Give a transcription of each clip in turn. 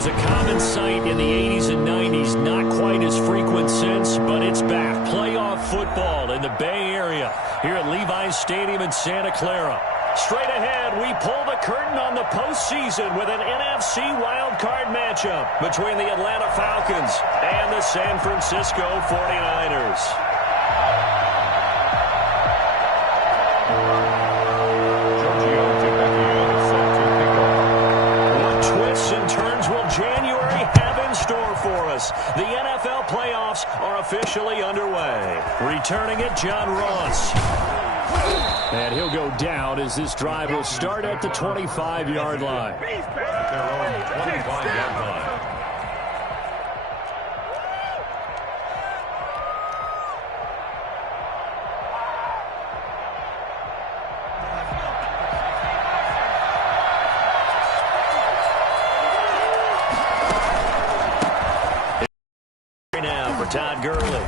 was a common sight in the 80s and 90s, not quite as frequent since, but it's back. Playoff football in the Bay Area here at Levi's Stadium in Santa Clara. Straight ahead, we pull the curtain on the postseason with an NFC wildcard matchup between the Atlanta Falcons and the San Francisco 49ers. January have in store for us. The NFL playoffs are officially underway. Returning it, John Ross. And he'll go down as this drive will start at the 25-yard line. Todd Gurley.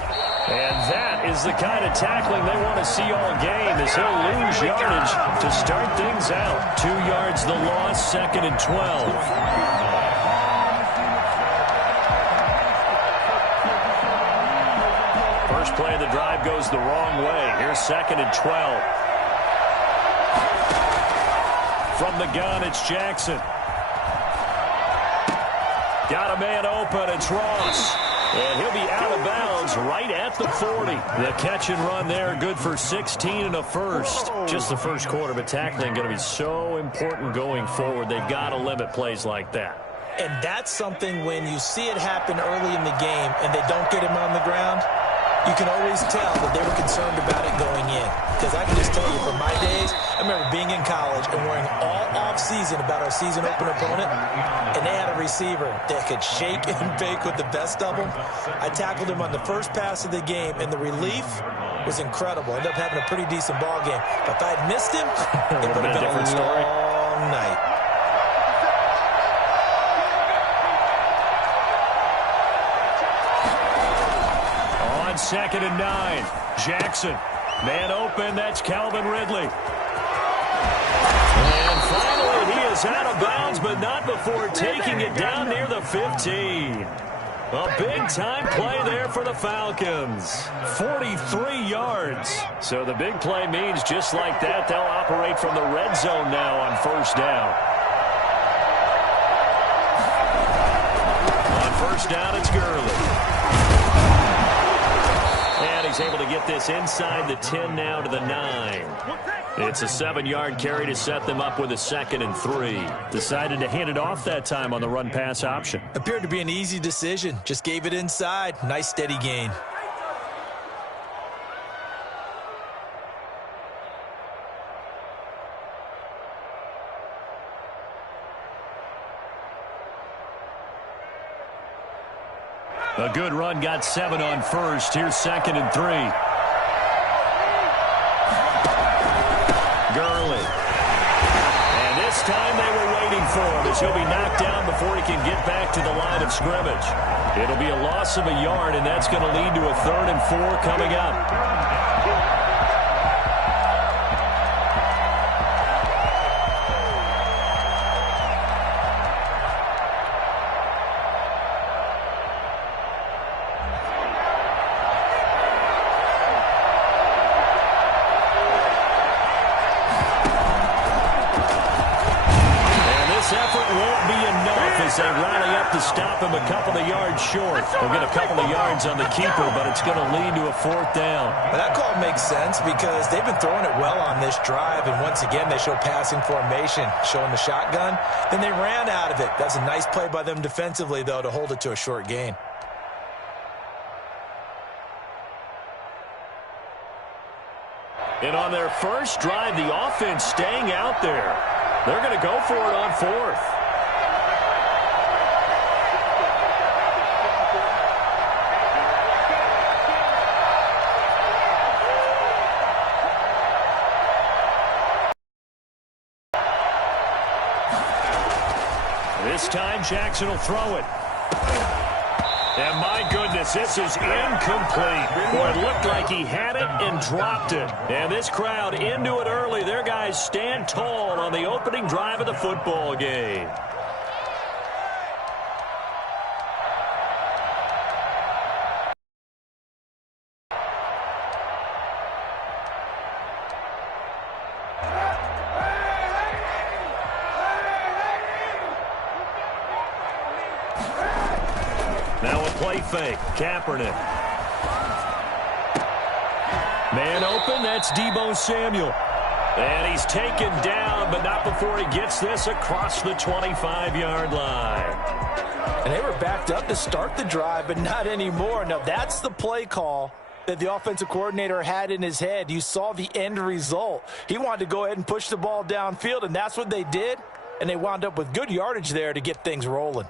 And that is the kind of tackling they want to see all game as he'll lose yardage to start things out. 2 yards the loss, 2nd and 12. First play of the drive goes the wrong way. Here's 2nd and 12. From the gun, it's Jackson. Got a man open, it's Ross. And he'll be out of bounds right at the 40. The catch and run there, good for 16 and a first. Just the first quarter, but tackling going to be so important going forward. They've got to limit plays like that. And that's something when you see it happen early in the game and they don't get him on the ground, you can always tell that they were concerned about it going in. Because I can just tell you from my days, I remember being in college and worrying all off-season about our season opener opponent, and they had a receiver that could shake and bake with the best of them. I tackled him on the first pass of the game, and the relief was incredible. Ended up having a pretty decent ball game. But if I'd missed him, it would have been a long night. On 2nd and 9, Jackson. Man open, that's Calvin Ridley. And finally, he is out of bounds, but not before taking it down near the 15. A big-time play there for the Falcons. 43 yards. So the big play means just like that, they'll operate from the red zone now on first down. On first down, it's Gurley. And he's able to get this inside the 10 now to the 9. It's a 7-yard carry to set them up with a 2nd and 3. Decided to hand it off that time on the run-pass option. Appeared to be an easy decision. Just gave it inside. Nice steady gain. A good run, got 7 on first. Here's 2nd and 3. Gurley. And this time they were waiting for him as he'll be knocked down before he can get back to the line of scrimmage. It'll be a loss of a yard, and that's going to lead to a 3rd and 4 coming up. They rally up to stop him a couple of yards short. They'll get a couple of yards on the keeper, but it's going to lead to a 4th down. Well, that call makes sense because they've been throwing it well on this drive, and once again they show passing formation, showing the shotgun. Then they ran out of it. That's a nice play by them defensively, though, to hold it to a short gain. And on their first drive, the offense staying out there. They're going to go for it on 4th. This time, Jackson will throw it. And my goodness, this is incomplete. Boy, it looked like he had it and dropped it. And this crowd into it early. Their guys stand tall on the opening drive of the football game. Now a play fake. Kaepernick. Man open, that's Deebo Samuel. And he's taken down, but not before he gets this across the 25-yard line. And they were backed up to start the drive, but not anymore. Now, that's the play call that the offensive coordinator had in his head. You saw the end result. He wanted to go ahead and push the ball downfield, and that's what they did. And they wound up with good yardage there to get things rolling.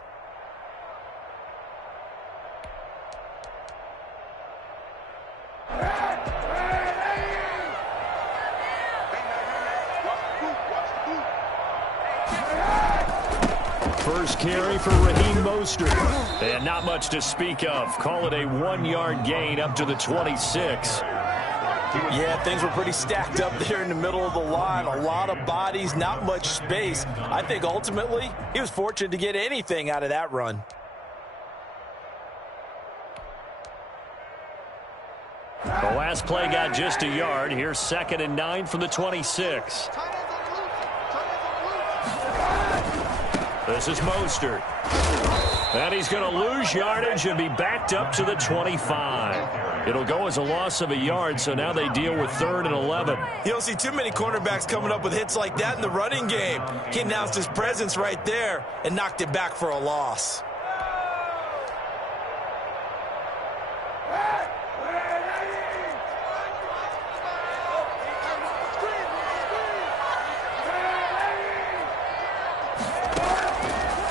First carry for Raheem Mostert. And not much to speak of. Call it a 1-yard gain up to the 26. Yeah, things were pretty stacked up there in the middle of the line. A lot of bodies, not much space. I think ultimately he was fortunate to get anything out of that run. The last play got just a yard. Here's 2nd and 9 from the 26. This is Mostert. And he's going to lose yardage and be backed up to the 25. It'll go as a loss of a yard, so now they deal with 3rd and 11. You don't see too many cornerbacks coming up with hits like that in the running game. He announced his presence right there and knocked it back for a loss.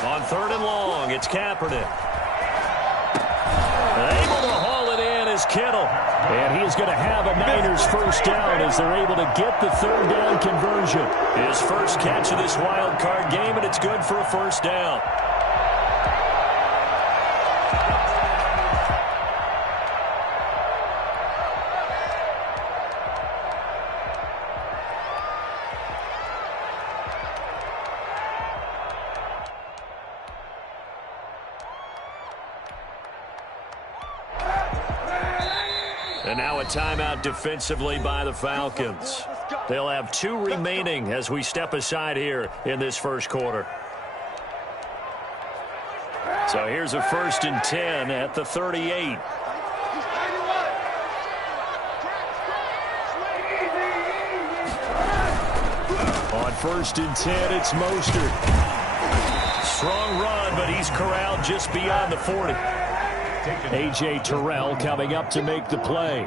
On 3rd and long, it's Kaepernick. Able to haul it in is Kittle. And he is going to have a Niners first down as they're able to get the 3rd down conversion. His first catch of this wild card game, and it's good for a first down. And now a timeout defensively by the Falcons. They'll have 2 remaining as we step aside here in this first quarter. So here's a 1st and 10 at the 38. On 1st and 10, it's Mostert. Strong run, but he's corralled just beyond the 40. A.J. Terrell coming up to make the play.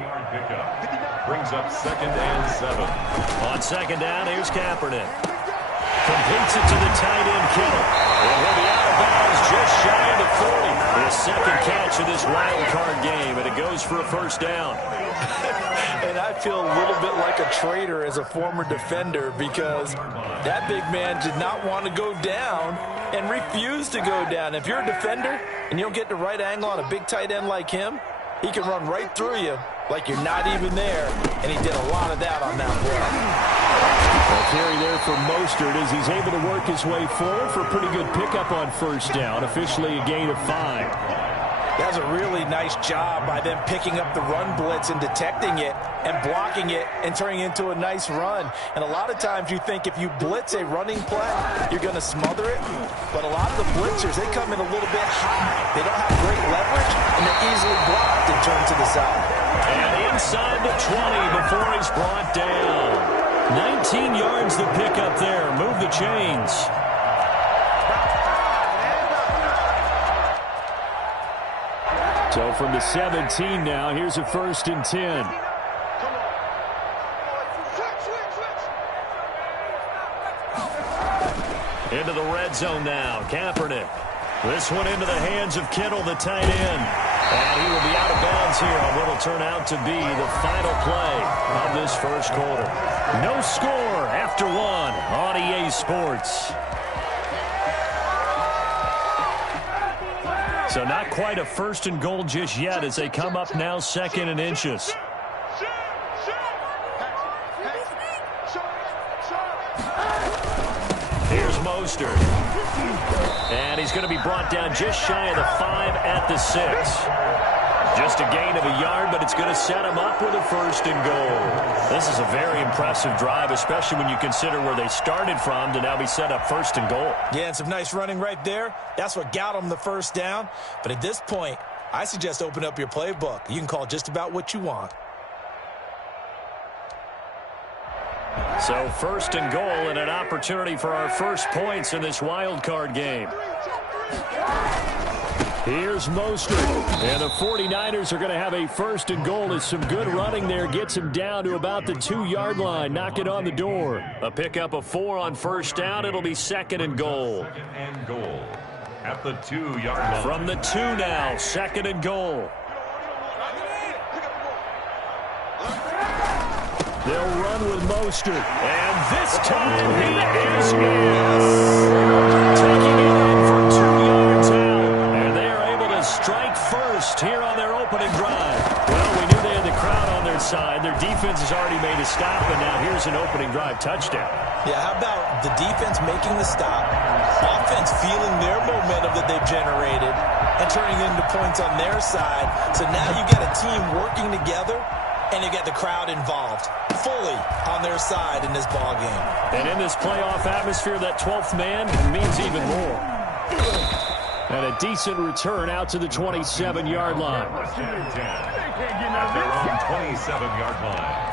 Brings up 2nd and 7. On 2nd down, here's Kaepernick. Completes it to the tight end, Kittle. And he'll be out of bounds just shy of the 40. His 2nd catch of this wild card game, and it goes for a first down. And I feel a little bit like a traitor as a former defender because that big man did not want to go down and refused to go down. If you're a defender and you don't get the right angle on a big tight end like him, he can run right through you like you're not even there, and he did a lot of that on that play. A carry there for Mostert as he's able to work his way forward for a pretty good pickup on first down, officially a gain of 5. That was a really nice job by them picking up the run blitz and detecting it and blocking it and turning it into a nice run. And a lot of times you think if you blitz a running play, you're going to smother it. But a lot of the blitzers, they come in a little bit high. They don't have great leverage, and they're easily blocked and turned to the side. And inside the 20 before he's brought down. 19 yards the pickup there. Move the chains. So from the 17 now, here's a 1st and 10. Into the red zone now, Kaepernick. This one into the hands of Kittle, the tight end. And he will be out of bounds here on what will turn out to be the final play of this first quarter. No score after 1 on EA Sports. So not quite a 1st and goal just yet as they come up now 2nd and inches. Here's Mostert. And he's going to be brought down just shy of the 5 at the 6. Just a gain of a yard, but it's going to set him up with a 1st and goal. This is a very impressive drive, especially when you consider where they started from to now be set up 1st and goal. Yeah, and some nice running right there. That's what got them the first down. But at this point, I suggest open up your playbook. You can call just about what you want. So first and goal and an opportunity for our first points in this wild card game. Here's Mostert. And the 49ers are going to have a first and goal as some good running there gets him down to about the 2-yard line. Knock it on the door. A pickup of 4 on first down. It'll be second and goal. Second and goal at the 2-yard line. From the 2 now, second and goal. They'll run with Mostert. And this time he is in. Taking it in for 2 yards out. And they are able to strike first here on their opening drive. Well, we knew they had the crowd on their side. Their defense has already made a stop, and now here's an opening drive touchdown. Yeah, how about the defense making the stop, offense feeling their momentum that they've generated, and turning it into points on their side. So now you get a team working together, and you get the crowd involved fully on their side in this ball game. And in this playoff atmosphere, that 12th man means even more. And a decent return out to the 27-yard line. They're on 27-yard line.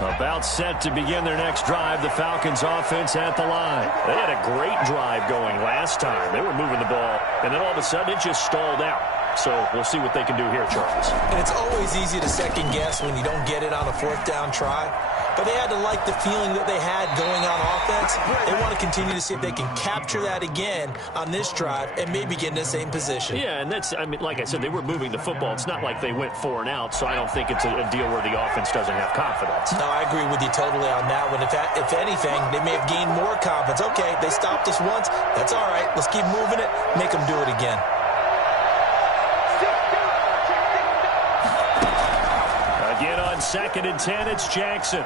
About set to begin their next drive, the Falcons offense at the line. They had a great drive going last time. They were moving the ball, and then all of a sudden it just stalled out. So we'll see what they can do here, Charles. And it's always easy to second guess when you don't get it on a 4th down try. But they had to like the feeling that they had going on offense. They want to continue to see if they can capture that again on this drive and maybe get in the same position. Yeah, and that's, I mean, like I said, they were moving the football. It's not like they went 4 and out, so I don't think it's a deal where the offense doesn't have confidence. No, I agree with you totally on that one. If anything, they may have gained more confidence. Okay, they stopped us once. That's all right. Let's keep moving it. Make them do it again. Again on 2nd and 10, it's Jackson.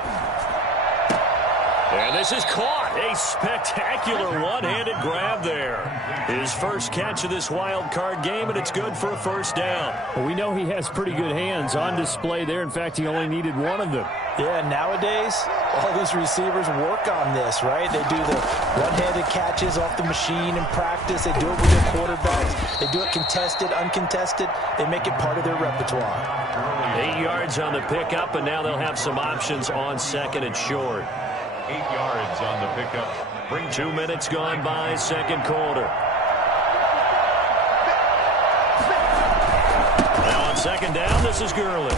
And this is caught. A spectacular one-handed grab there. His first catch of this wild card game, and it's good for a first down. Well, we know he has pretty good hands on display there. In fact, he only needed one of them. Yeah, nowadays, all these receivers work on this, right? They do the one-handed catches off the machine in practice. They do it with their quarterbacks. They do it contested, uncontested. They make it part of their repertoire. 8 yards on the pickup, and now they'll have some options on 2nd and short. 8 yards on the pickup. 2 minutes gone by, second quarter. Now on 2nd down, this is Gurley.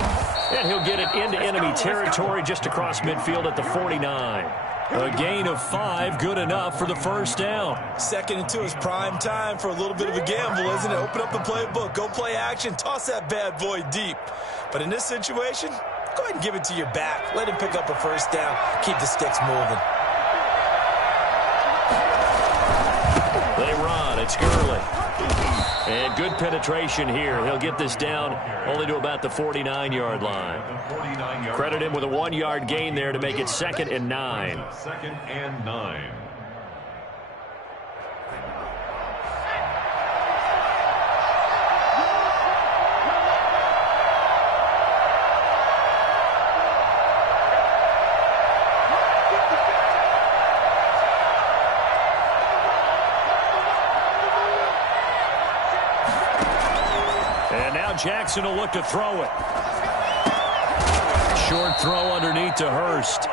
And he'll get it into enemy territory just across midfield at the 49. A gain of 5, good enough for the first down. 2nd and 2 is prime time for a little bit of a gamble, isn't it? Open up the playbook, go play action, toss that bad boy deep. But in this situation, go ahead and give it to your back. Let him pick up a first down. Keep the sticks moving. They run. It's Gurley. And good penetration here. He'll get this down only to about the 49-yard line. Credit him with a 1-yard gain there to make it 2nd and 9. 2nd and 9. Jackson will look to throw it. Short throw underneath to Hurst.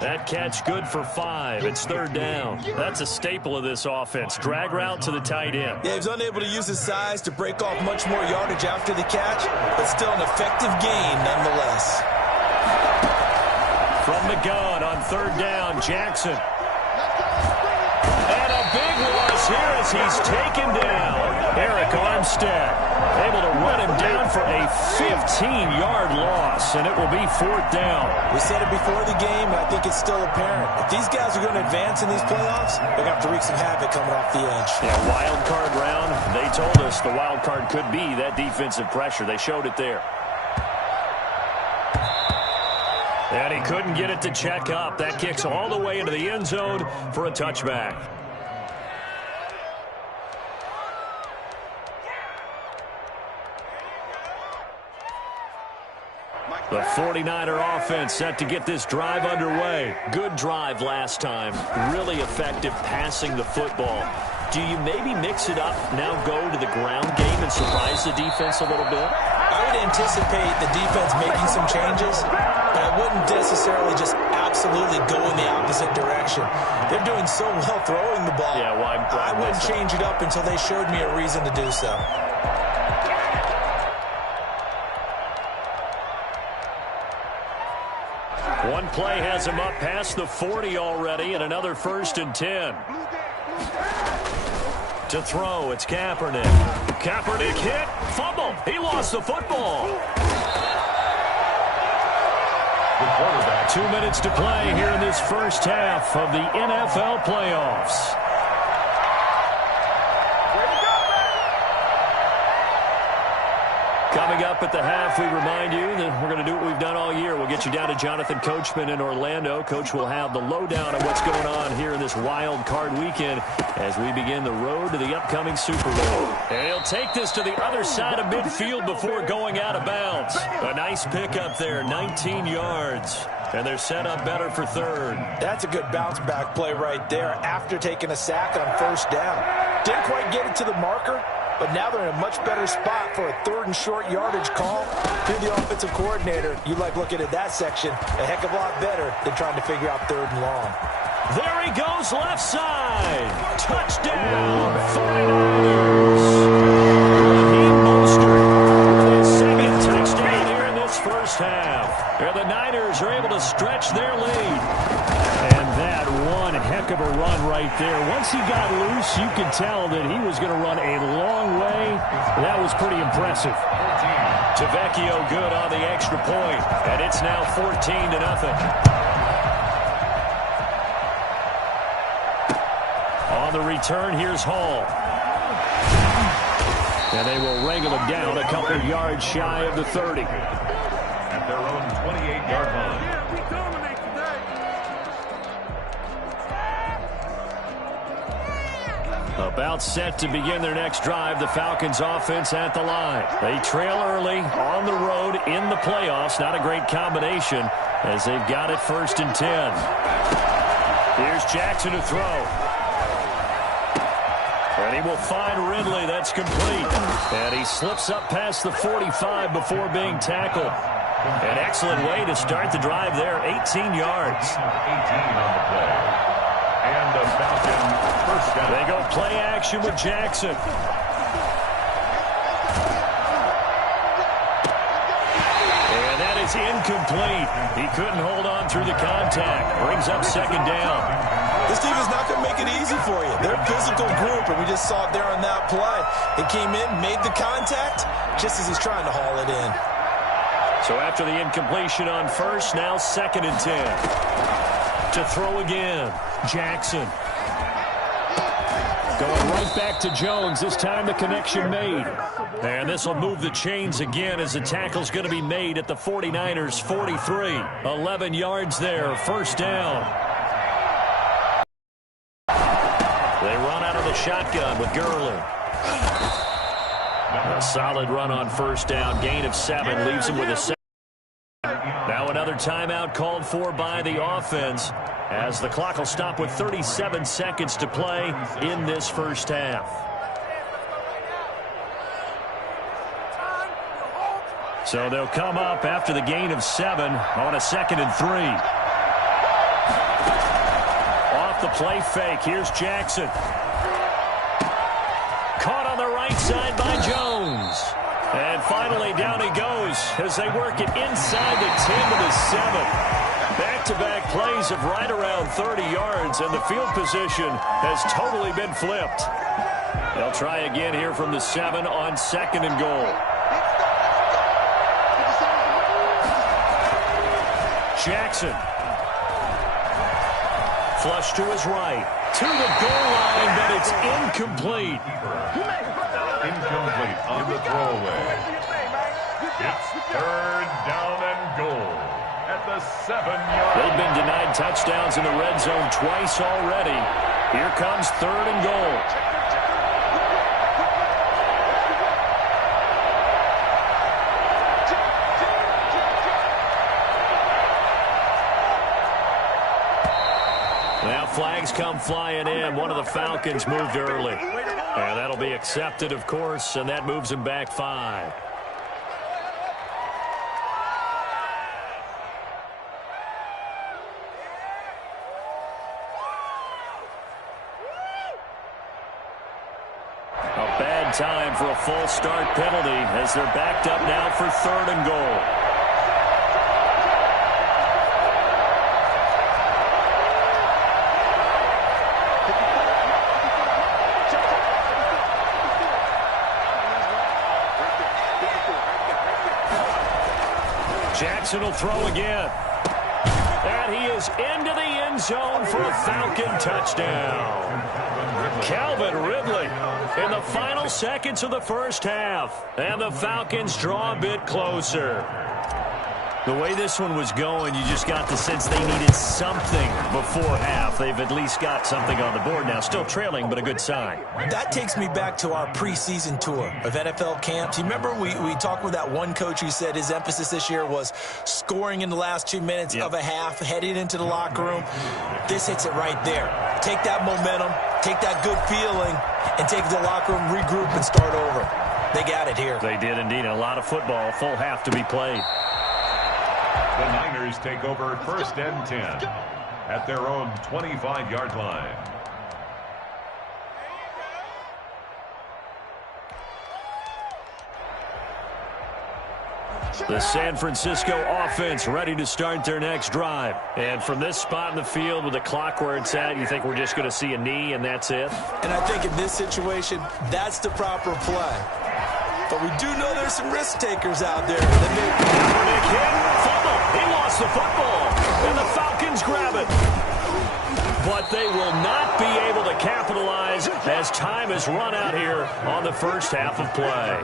That catch good for 5. It's 3rd down. That's a staple of this offense. Drag route to the tight end. Yeah, he was unable to use his size to break off much more yardage after the catch, but still an effective gain nonetheless. From the gun on 3rd down, Jackson. And a big loss here as he's taken down. Eric Armstead able to run him down for a 15-yard loss, and it will be 4th down. We said it before the game, and I think it's still apparent. If these guys are going to advance in these playoffs, they're going to have to wreak some havoc coming off the edge. Yeah, wild card round. They told us the wild card could be that defensive pressure. They showed it there. And he couldn't get it to check up. That kicks all the way into the end zone for a touchback. The 49er offense set to get this drive underway. Good drive last time. Really effective passing the football. Do you maybe mix it up, now go to the ground game and surprise the defense a little bit? I would anticipate the defense making some changes, but I wouldn't necessarily just absolutely go in the opposite direction. They're doing so well throwing the ball. Yeah, why I wouldn't change it up until they showed me a reason to do so. One play has him up past the 40 already, and another 1st and 10. To throw, it's Kaepernick. Kaepernick hit, fumble. He lost the football. 2 minutes to play here in this first half of the NFL playoffs. Coming up at the half, we remind you that we're going to do what we've done all year. We'll get you down to Jonathan Coachman in Orlando. Coach will have the lowdown on what's going on here in this wild card weekend as we begin the road to the upcoming Super Bowl. And he'll take this to the other side of midfield before going out of bounds. A nice pickup there, 19 yards. And they're set up better for 3rd. That's a good bounce-back play right there after taking a sack on 1st down. Didn't quite get it to the marker, but now they're in a much better spot for a 3rd and short yardage call. If you're the offensive coordinator, you like looking at that section a heck of a lot better than trying to figure out 3rd and long. There he goes, left side. Touchdown, 49ers. Raheem Mostert with his 2nd touchdown here in this first half. And the Niners are able to stretch their lead. And that one heck of a run right there. Once he got loose, you could tell that he was going to run a long way. That was pretty impressive. Tavecchio good on the extra point, and it's now 14-0. On the return, here's Hall. And they will wrangle him down a couple of yards shy of the 30. At their own 28-yard line. About set to begin their next drive, the Falcons offense at the line. They trail early on the road in the playoffs. Not a great combination as they've got it 1st and 10. Here's Jackson to throw. And he will find Ridley. That's complete. And he slips up past the 45 before being tackled. An excellent way to start the drive there, 18 yards. 18 on the play. And the Falcons first down. They go play action with Jackson. And that is incomplete. He couldn't hold on through the contact. Brings up 2nd down. This team is not going to make it easy for you. They're a physical group, and we just saw it there on that play. He came in, made the contact, just as he's trying to haul it in. So after the incompletion on 1st, now 2nd and 10. To throw again, Jackson. Going right back to Jones. This time the connection made. And this will move the chains again as the tackle's going to be made at the 49ers 43. 11 yards there, 1st down. They run out of the shotgun with Gurley. A solid run on 1st down. Gain of 7 leaves him with a 7. Now another timeout called for by the offense as the clock will stop with 37 seconds to play in this first half. So they'll come up after the gain of 7 on a 2nd and 3. Off the play fake. Here's Jackson. Caught on the right side by Jones. And finally, down he goes as they work it inside the 10 to the 7. Back-to-back plays of right around 30 yards, and the field position has totally been flipped. They'll try again here from the 7 on 2nd and goal. Jackson. Flush to his right. To the goal line, but it's incomplete. Incomplete on the throwaway. It's 3rd down and goal at the 7-yard. They've been denied touchdowns in the red zone twice already. Here comes 3rd and goal. Now flags points come flying in. One of the Falcons moved early. And that'll be accepted, of course, and that moves him back 5. Time for a full start penalty as they're backed up now for 3rd and goal. Jackson will throw again. And he is into the end zone for a Falcon touchdown. Calvin Ridley in the final seconds of the first half. And the Falcons draw a bit closer. The way this one was going, you just got the sense they needed something before half. They've at least got something on the board now. Still trailing, but a good sign. That takes me back to our preseason tour of NFL camps. You remember we talked with that one coach who said his emphasis this year was scoring in the last 2 minutes of a half, heading into the locker room. This hits it right there. Take that momentum, take that good feeling, and take the locker room, regroup, and start over. They got it here. They did indeed. A lot of football, full half to be played. The Niners take over 1st and 10 at their own 25-yard line. The San Francisco offense ready to start their next drive. And from this spot in the field with the clock where it's at, you think we're just going to see a knee and that's it? And I think in this situation, that's the proper play. But we do know there's some risk takers out there. Fumble. He lost the football. And the Falcons grab it. But they will not be able to capitalize as time has run out here on the first half of play.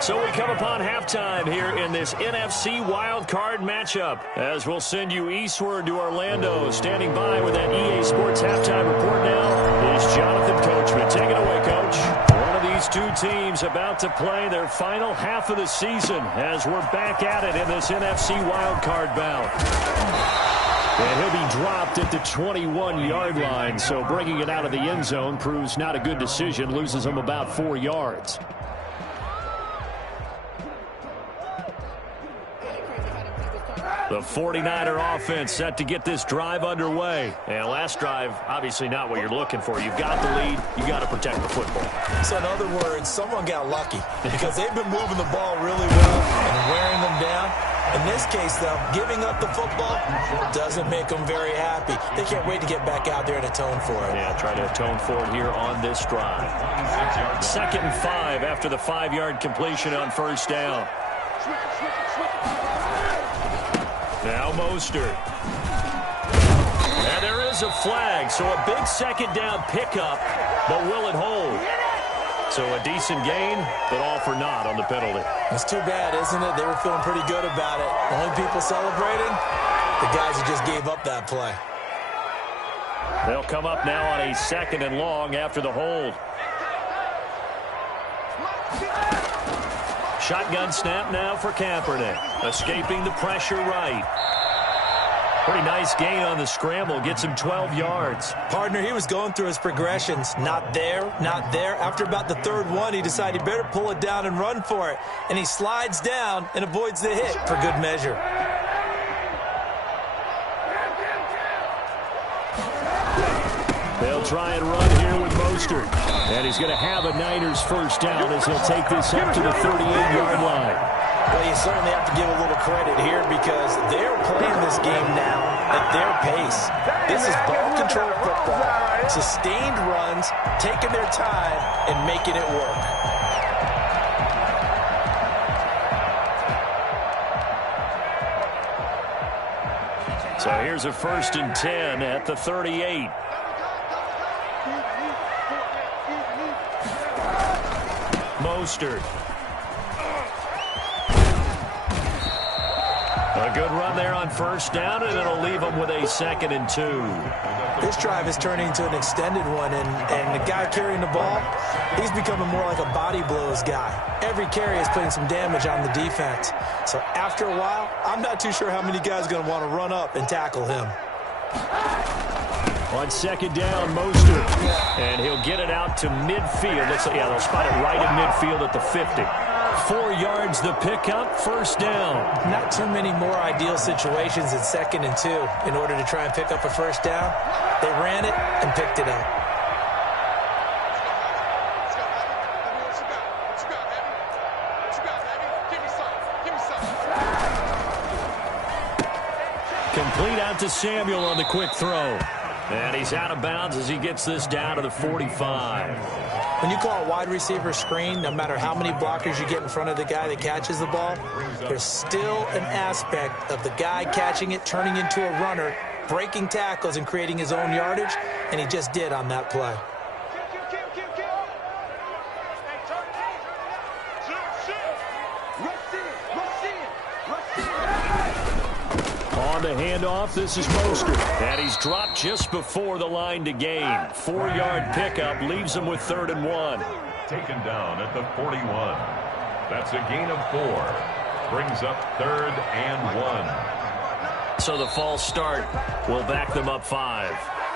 So we come upon halftime here in this NFC wildcard matchup. As we'll send you eastward to Orlando. Standing by with that EA Sports halftime report now is Jonathan Coachman. Take it away, Coach. One of these two teams about to play their final half of the season as we're back at it in this NFC wildcard bout. And he'll be dropped at the 21-yard line, so bringing it out of the end zone proves not a good decision, loses him about 4 yards. The 49er offense set to get this drive underway. And last drive, obviously not what you're looking for. You've got the lead. You got to protect the football. So in other words, someone got lucky because they've been moving the ball really well and wearing them down. In this case, though, giving up the football doesn't make them very happy. They can't wait to get back out there and atone for it. Yeah, try to atone for it here on this drive. 2nd and 5 after the 5-yard completion on first down. Now Mostert. And there is a flag, so a big 2nd down pickup, but will it hold? So a decent gain, but all for naught on the penalty. It's too bad, isn't it? They were feeling pretty good about it. The only people celebrating, the guys who just gave up that play. They'll come up now on a 2nd and long after the hold. Shotgun snap now for Kaepernick. Escaping the pressure right. Pretty nice gain on the scramble. Gets him 12 yards. Partner, he was going through his progressions. Not there, not there. After about the 3rd one, he decided he better pull it down and run for it. And he slides down and avoids the hit for good measure. They'll try and run here with Mostert. And he's going to have a Niners first down as he'll take this up to the 38-yard line. Well, you certainly have to give a little credit here because they're playing this game now at their pace. This is ball control football, sustained runs, taking their time and making it work. So here's a 1st and 10 at the 38. Mostert. A good run there on first down, and it'll leave them with a 2nd and 2. This drive is turning into an extended one, and the guy carrying the ball, he's becoming more like a body blows guy. Every carry is putting some damage on the defense. So after a while, I'm not too sure how many guys are going to want to run up and tackle him. On second down, Mostert. And he'll get it out to midfield. Looks like, yeah, they'll spot it right in midfield at the 50. 4 yards the pickup, first down. Not too many more ideal situations in 2nd and 2 in order to try and pick up a first down. They ran it and picked it up. Complete out to Samuel on the quick throw. And he's out of bounds as he gets this down to the 45. When you call a wide receiver screen, no matter how many blockers you get in front of the guy that catches the ball, there's still an aspect of the guy catching it, turning into a runner, breaking tackles and creating his own yardage, and he just did on that play. On the handoff, this is Mostert. And he's dropped just before the line to gain. 4-yard pickup leaves him with 3rd and 1. Taken down at the 41. That's a gain of 4. Brings up 3rd and 1. So the false start will back them up 5.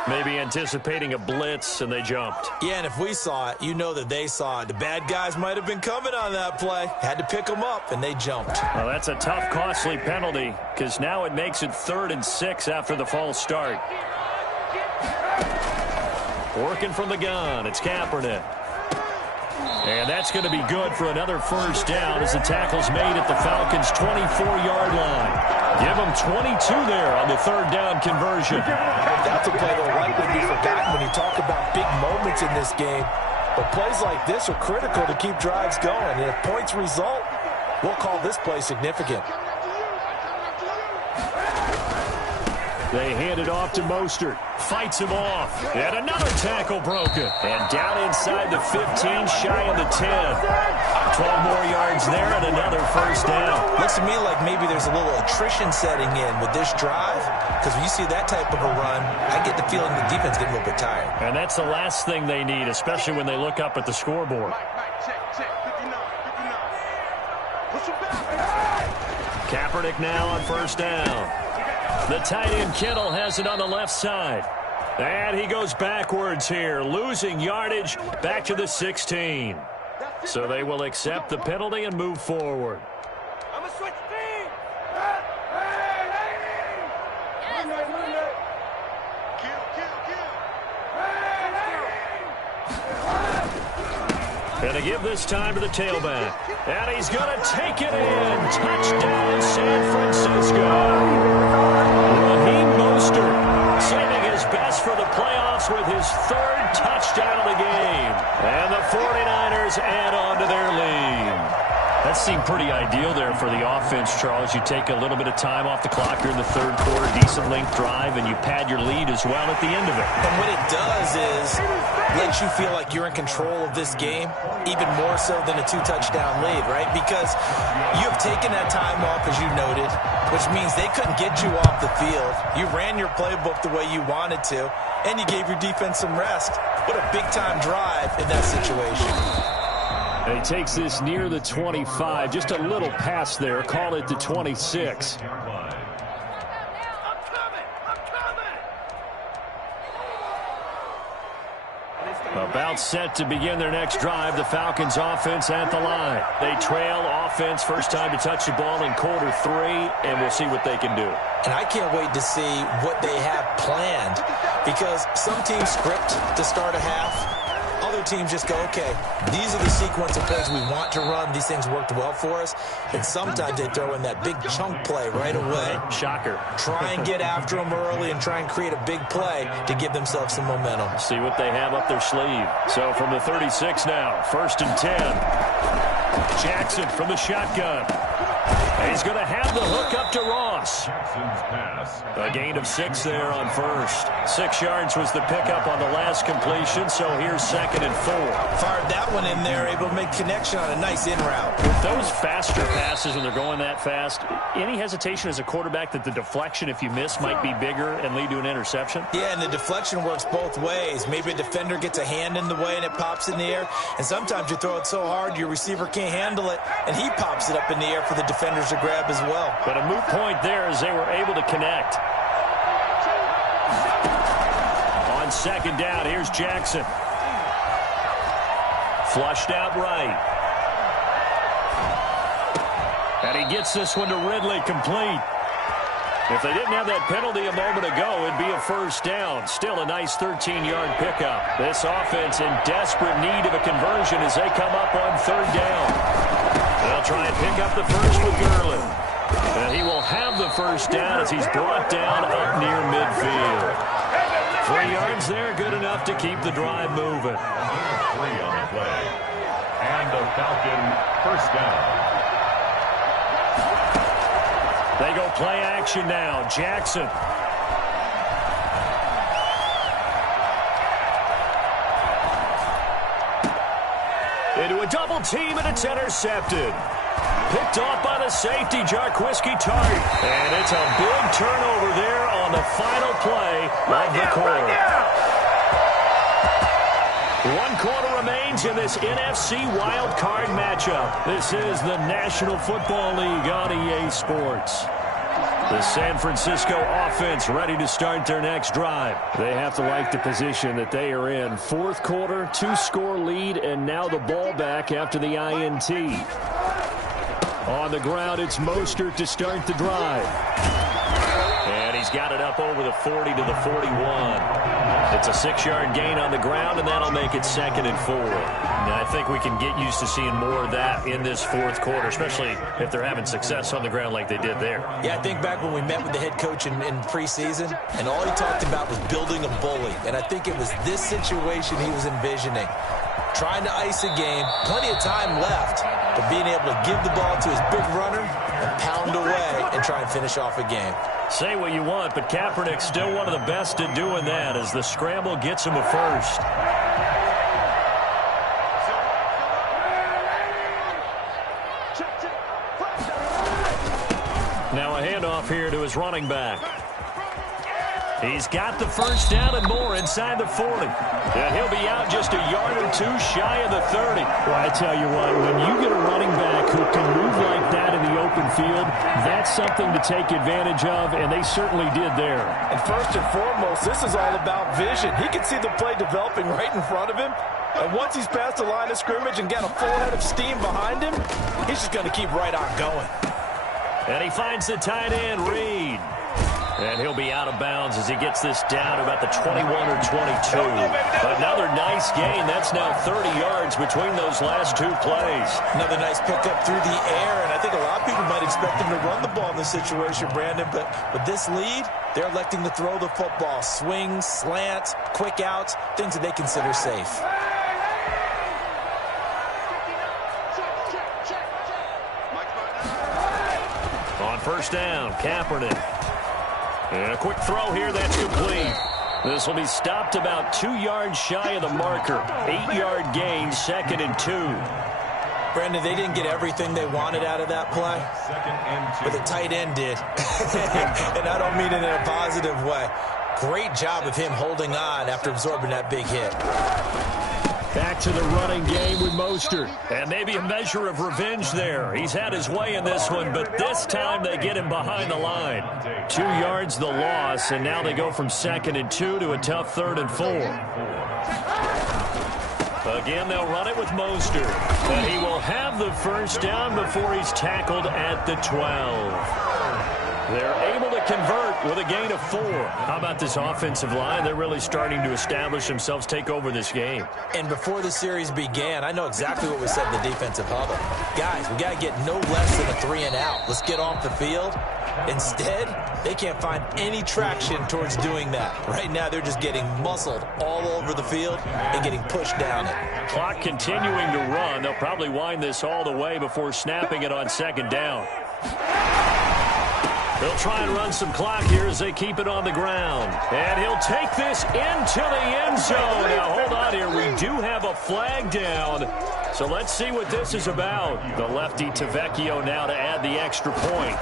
Maybe anticipating a blitz, and they jumped. Yeah, and if we saw it, you know that they saw it. The bad guys might have been coming on that play. Had to pick them up, and they jumped. Well, that's a tough, costly penalty, because now it makes it 3rd and 6 after the false start. Working from the gun, it's Kaepernick. And that's going to be good for another first down as the tackle's made at the Falcons' 24-yard line. Give them 22 there on the 3rd down conversion. That's a play that will likely be forgotten when you talk about big moments in this game. But plays like this are critical to keep drives going. And if points result, we'll call this play significant. They hand it off to Mostert. Fights him off. And another tackle broken. And down inside the 15, shy of the 10. 12 more yards there and another first down. Looks to me like maybe there's a little attrition setting in with this drive. Because when you see that type of a run, I get the feeling the defense getting a little bit tired. And that's the last thing they need, especially when they look up at the scoreboard. Kaepernick now on first down. The tight end Kittle has it on the left side. And he goes backwards here, losing yardage back to the 16. So they will accept the penalty and move forward. I'm going to switch teams. And to give this time to the tailback. And he's going to take it in. Touchdown, San Francisco. Mostert saving his best for the playoffs with his 3rd touchdown of the game. And the 49ers add on to their lead. That seemed pretty ideal there for the offense, Charles. You take a little bit of time off the clock here in the 3rd quarter, decent length drive, and you pad your lead as well at the end of it. And what it does is let you feel like you're in control of this game, even more so than a 2-touchdown lead, right? Because you have taken that time off, as you noted, which means they couldn't get you off the field. You ran your playbook the way you wanted to, and you gave your defense some rest. What a big-time drive in that situation. And he takes this near the 25, just a little pass there, call it the 26. About set to begin their next drive, the Falcons offense at the line. They trail offense, first time to touch the ball in quarter 3, and we'll see what they can do. And I can't wait to see what they have planned, because some teams script to start a half. Other teams just go, okay, these are the sequence of plays we want to run. These things worked well for us. And sometimes they throw in that big chunk play right away. Shocker. Try and get after them early and try and create a big play to give themselves some momentum. See what they have up their sleeve. So from the 36 now, 1st and 10. Jackson from the shotgun. He's going to have the hook up to Ross. A gain of 6 there on first. 6 yards was the pickup on the last completion, so here's 2nd and 4. Fired that one in there, able to make connection on a nice in route. With those faster passes when they're going that fast, any hesitation as a quarterback that the deflection, if you miss, might be bigger and lead to an interception? Yeah, and the deflection works both ways. Maybe a defender gets a hand in the way and it pops in the air, and sometimes you throw it so hard your receiver can't handle it, and he pops it up in the air for the defenders to grab as well. But a moot point there as they were able to connect. on second down. Here's Jackson. Flushed out right. And he gets this one to Ridley, complete. If they didn't have that penalty a moment ago, it'd be a first down. Still a nice 13-yard pickup. This offense in desperate need of a conversion as they come up on third down. They'll try and pick up the first with Gurley. And he will have the first down as he's brought down up near midfield. 3 yards there, good enough to keep the drive moving. 3 on the play. And the Falcon first down. They go play action now. Jackson. Into a double team, and it's intercepted. Picked off by the safety, Jarquiski Tart. And it's a big turnover there on the final play of the quarter. 1 quarter remains in this NFC wildcard matchup. This is the National Football League on EA Sports. The San Francisco offense ready to start their next drive. They have to like the position that they are in. 4th quarter, 2-score lead, and now the ball back after the INT. On the ground, it's Mostert to start the drive. And he's got it up over the 40 to the 41. It's a 6-yard gain on the ground, and that'll make it 2nd and 4. And I think we can get used to seeing more of that in this 4th quarter, especially if they're having success on the ground like they did there. Yeah, I think back when we met with the head coach in preseason, and all he talked about was building a bully. And I think it was this situation he was envisioning. Trying to ice a game, plenty of time left, but being able to give the ball to his big runner and pound away and try and finish off a game. Say what you want, but Kaepernick's still one of the best at doing that as the scramble gets him a first. Now a handoff here to his running back. He's got the first down and more inside the 40. And he'll be out just a yard or 2 shy of the 30. Well, I tell you what, when you get a running back who can move like that in the open field, that's something to take advantage of, and they certainly did there. And first and foremost, this is all about vision. He can see the play developing right in front of him. And once he's past the line of scrimmage and got a full head of steam behind him, he's just going to keep right on going. And he finds the tight end, Reed. And he'll be out of bounds as he gets this down to about the 21 or 22. Another nice gain. That's now 30 yards between those last 2 plays. Another nice pickup through the air, and I think a lot of people might expect him to run the ball in this situation, Brandon. But with this lead, they're electing to throw the football. Swings, slants, quick outs, things that they consider safe. On first down, Kaepernick. And a quick throw here, that's complete. This will be stopped about 2 yards shy of the marker. 8-yard gain, 2nd and 2. Brandon, they didn't get everything they wanted out of that play, but the tight end did. And I don't mean it in a positive way. Great job of him holding on after absorbing that big hit. Back to the running game with Mostert. And maybe a measure of revenge there. He's had his way in this one, but this time they get him behind the line. 2 yards the loss, and now they go from 2nd and 2 to a tough 3rd and 4. Again, they'll run it with Mostert. But he will have the first down before he's tackled at the 12. They're able to convert with a gain of 4. How about this offensive line? They're really starting to establish themselves, take over this game. And before the series began, I know exactly what we said in the defensive huddle. Guys, we got to get no less than a 3 and out. Let's get off the field. Instead, they can't find any traction towards doing that. Right now, they're just getting muscled all over the field and getting pushed down it. Clock continuing to run. They'll probably wind this all the way before snapping it on 2nd down. They'll try and run some clock here as they keep it on the ground. And he'll take this into the end zone. Now, hold on here. We do have a flag down. So let's see what this is about. The lefty Tavecchio now to add the extra point.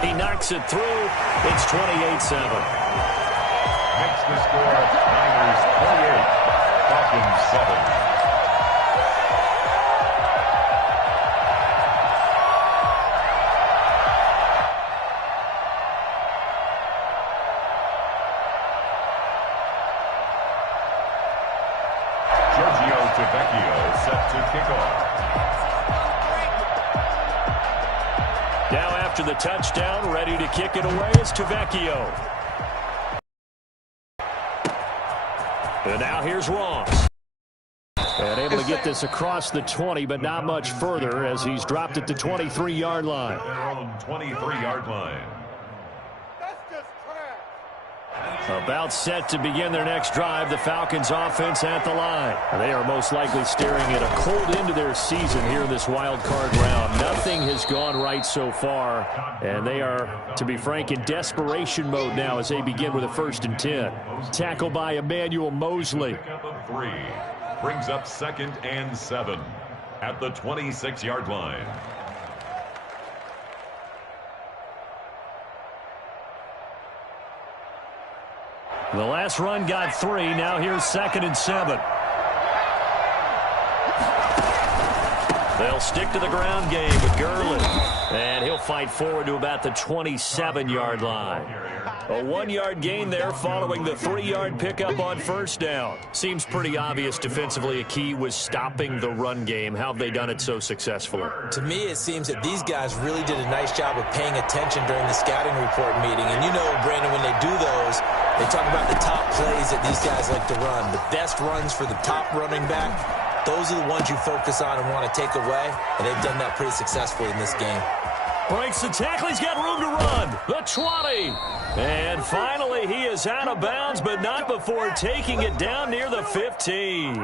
He knocks it through. It's 28-7. Makes the score Niners 28, Falcons 7. Tavecchio set to kick off. Now after the touchdown, ready to kick it away is Tavecchio. And now here's Ross. And able to get this across the 20, but not much further as he's dropped it to 23-yard line. Their own 23-yard line. About set to begin their next drive, the Falcons offense at the line. They are most likely staring at a cold end to their season here in this wild card round. Nothing has gone right so far, and they are, to be frank, in desperation mode now as they begin with a 1st and 10. Tackle by Emmanuel Mosley. Pickup of 3 brings up 2nd and 7 at the 26-yard line. The last run got 3. Now here's 2nd and 7. They'll stick to the ground game with Gurley. And he'll fight forward to about the 27-yard line. A 1-yard gain there following the 3-yard pickup on 1st down. Seems pretty obvious defensively a key was stopping the run game. How have they done it so successfully? To me, it seems that these guys really did a nice job of paying attention during the scouting report meeting. And you know, Brandon, when they do those, they talk about the top plays that these guys like to run. The best runs for the top running back, those are the ones you focus on and want to take away. And they've done that pretty successfully in this game. Breaks the tackle. He's got room to run. The 20. And finally, he is out of bounds, but not before taking it down near the 15.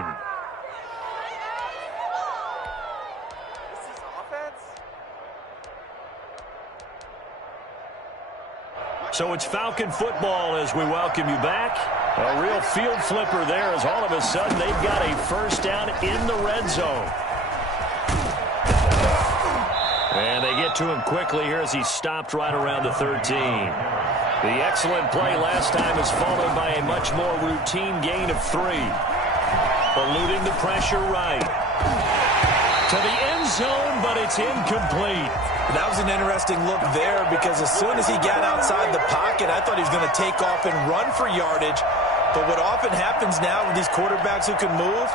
So it's Falcon football as we welcome you back. A real field flipper there as all of a sudden they've got a 1st down in the red zone. And they get to him quickly here as he stopped right around the 13. The excellent play last time is followed by a much more routine gain of 3. Eluding the pressure right. To the end zone, but it's incomplete. That was an interesting look there because as soon as he got outside the pocket, I thought he was going to take off and run for yardage. But what often happens now with these quarterbacks who can move,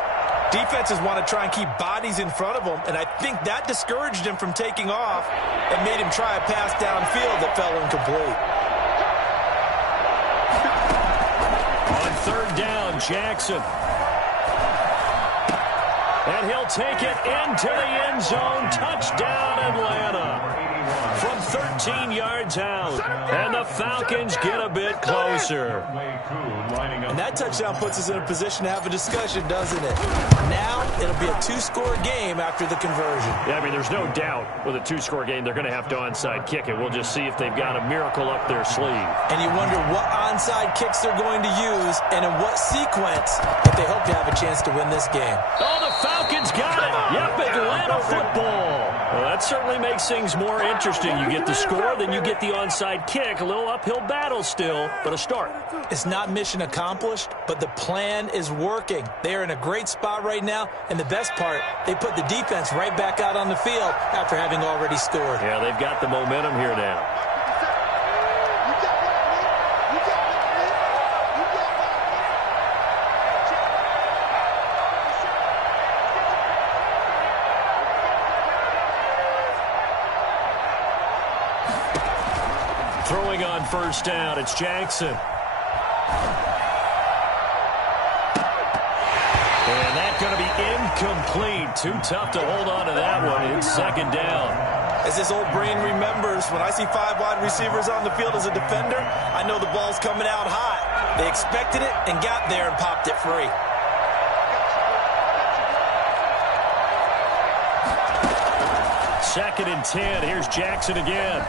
defenses want to try and keep bodies in front of them, and I think that discouraged him from taking off and made him try a pass downfield that fell incomplete. On 3rd down, Jackson. And he'll take it into the end zone. Touchdown, Atlanta. From 13 yards out. And the Falcons get a bit closer. And that touchdown puts us in a position to have a discussion, doesn't it? Now it'll be a 2-score game after the conversion. Yeah, I mean, there's no doubt with a 2-score game they're going to have to onside kick it. We'll just see if they've got a miracle up their sleeve. And you wonder what onside kicks they're going to use and in what sequence if they hope to have a chance to win this game. Oh, the Falcons got it. Yep, Atlanta football. Well, that certainly makes things more interesting. You get the score, then you get the onside kick. A little uphill battle still, but a start. It's not mission accomplished, but the plan is working. They are in a great spot right now, and the best part, they put the defense right back out on the field after having already scored. Yeah, they've got the momentum here now. Throwing on 1st down, it's Jackson. And that's going to be incomplete. Too tough to hold on to that one. It's 2nd down. As this old brain remembers, when I see 5 wide receivers on the field as a defender, I know the ball's coming out hot. They expected it and got there and popped it free. Second and 10. Here's Jackson again.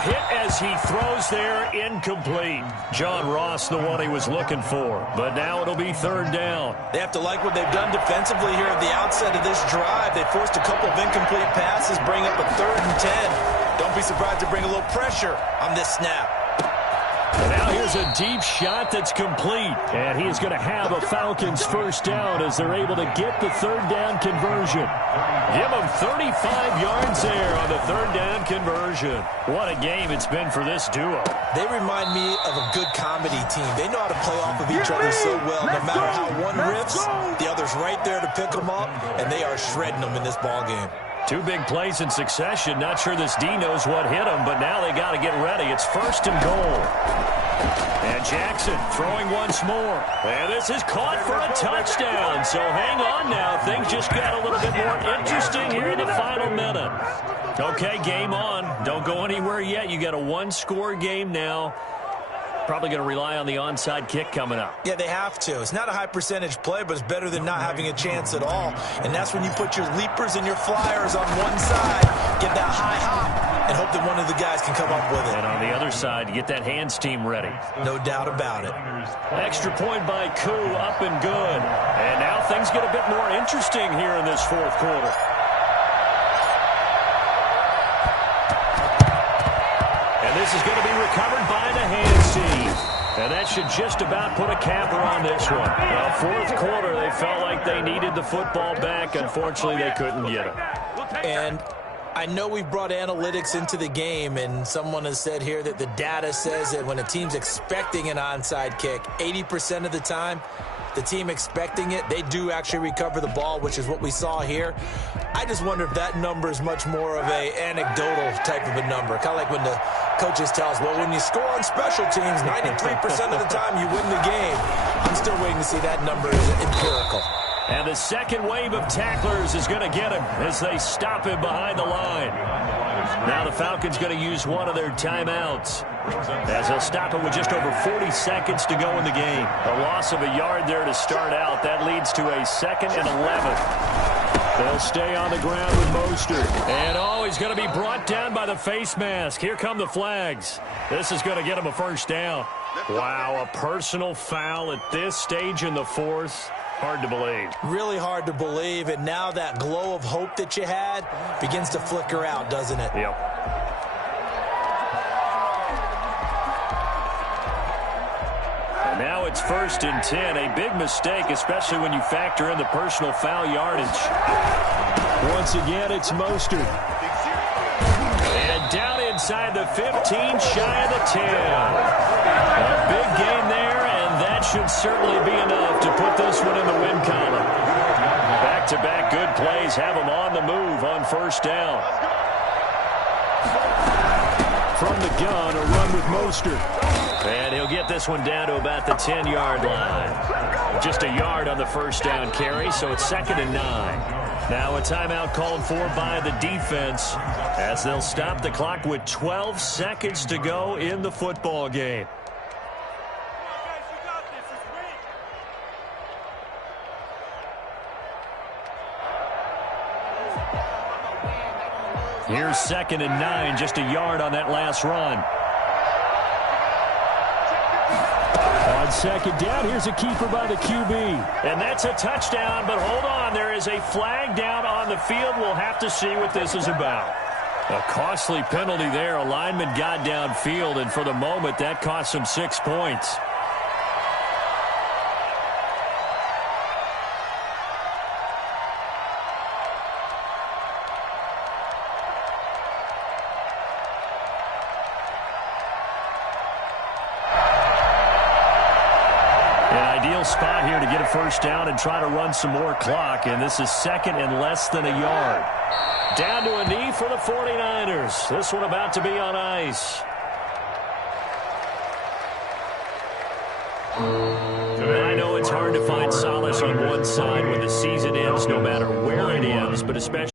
Hit as he throws there, incomplete. John Ross, the one he was looking for. But now it'll be 3rd down. They have to like what they've done defensively here at the outset of this drive. They forced a couple of incomplete passes, bring up a 3rd and 10. Don't be surprised to bring a little pressure on this snap. And now here's a deep shot that's complete. And he is going to have a Falcons 1st down as they're able to get the 3rd down conversion. Give them 35 yards there on the 3rd down conversion. What a game it's been for this duo. They remind me of a good comedy team. They know how to play off of each other so well. No matter how one rips, lifts, the other's right there to pick them up, and they are shredding them in this ball game. 2 big plays in succession. Not sure this D knows what hit him, but now they got to get ready. It's 1st and goal. And Jackson throwing once more. And this is caught for a touchdown. So hang on now. Things just got a little bit more interesting here in the final minute. Okay, game on. Don't go anywhere yet. You got a 1-score game now. Probably going to rely on the onside kick coming up. Yeah, they have to. It's not a high percentage play, but it's better than not having a chance at all. And that's when you put your leapers and your flyers on one side, get that high hop, and hope that one of the guys can come up with it. And on the other side, you get that hands team ready. No doubt about it. Extra point by Koo, up and good. And now things get a bit more interesting here in this 4th quarter. And this is going to be recovered by the hands team. And that should just about put a capper on this one. Now, 4th quarter, they felt like they needed the football back. Unfortunately, they couldn't get it. And I know we brought analytics into the game, and someone has said here that the data says that when a team's expecting an onside kick, 80% of the time, the team expecting it, they do actually recover the ball, which is what we saw here. I just wonder if that number is much more of a anecdotal type of a number. Kind of like when the coaches tell us, well, when you score on special teams, 93% of the time you win the game. I'm still waiting to see that number is empirical. And the second wave of tacklers is going to get him as they stop him behind the line. Now the Falcons going to use one of their timeouts as they'll stop it with just over 40 seconds to go in the game. A loss of a yard there to start out. That leads to a 2nd and 11. They'll stay on the ground with Mostert. And, he's going to be brought down by the face mask. Here come the flags. This is going to get him a 1st down. Wow, a personal foul at this stage in the 4th. Hard to believe. Really hard to believe, and now that glow of hope that you had begins to flicker out, doesn't it? Yep. And now it's 1st and 10. A big mistake, especially when you factor in the personal foul yardage. Once again, it's Mostert. And down inside the 15, shy of the 10. A big gain there, and that should certainly be enough to put this one in the win column. Back-to-back good plays have them on the move on 1st down. From the gun, a run with Mostert. And he'll get this one down to about the 10-yard line. Just a yard on the 1st down carry, so it's 2nd and 9. Now a timeout called for by the defense as they'll stop the clock with 12 seconds to go in the football game. Here's 2nd and 9, just a yard on that last run. On 2nd down, here's a keeper by the QB. And that's a touchdown, but hold on, there is a flag down on the field. We'll have to see what this is about. A costly penalty there. A lineman got downfield, and for the moment, that cost him 6 points. Spot here to get a 1st down and try to run some more clock, and this is 2nd and less than a yard. Down to a knee for the 49ers. This one about to be on ice. hard to find solace on one side when the season ends, no matter where it ends, but especially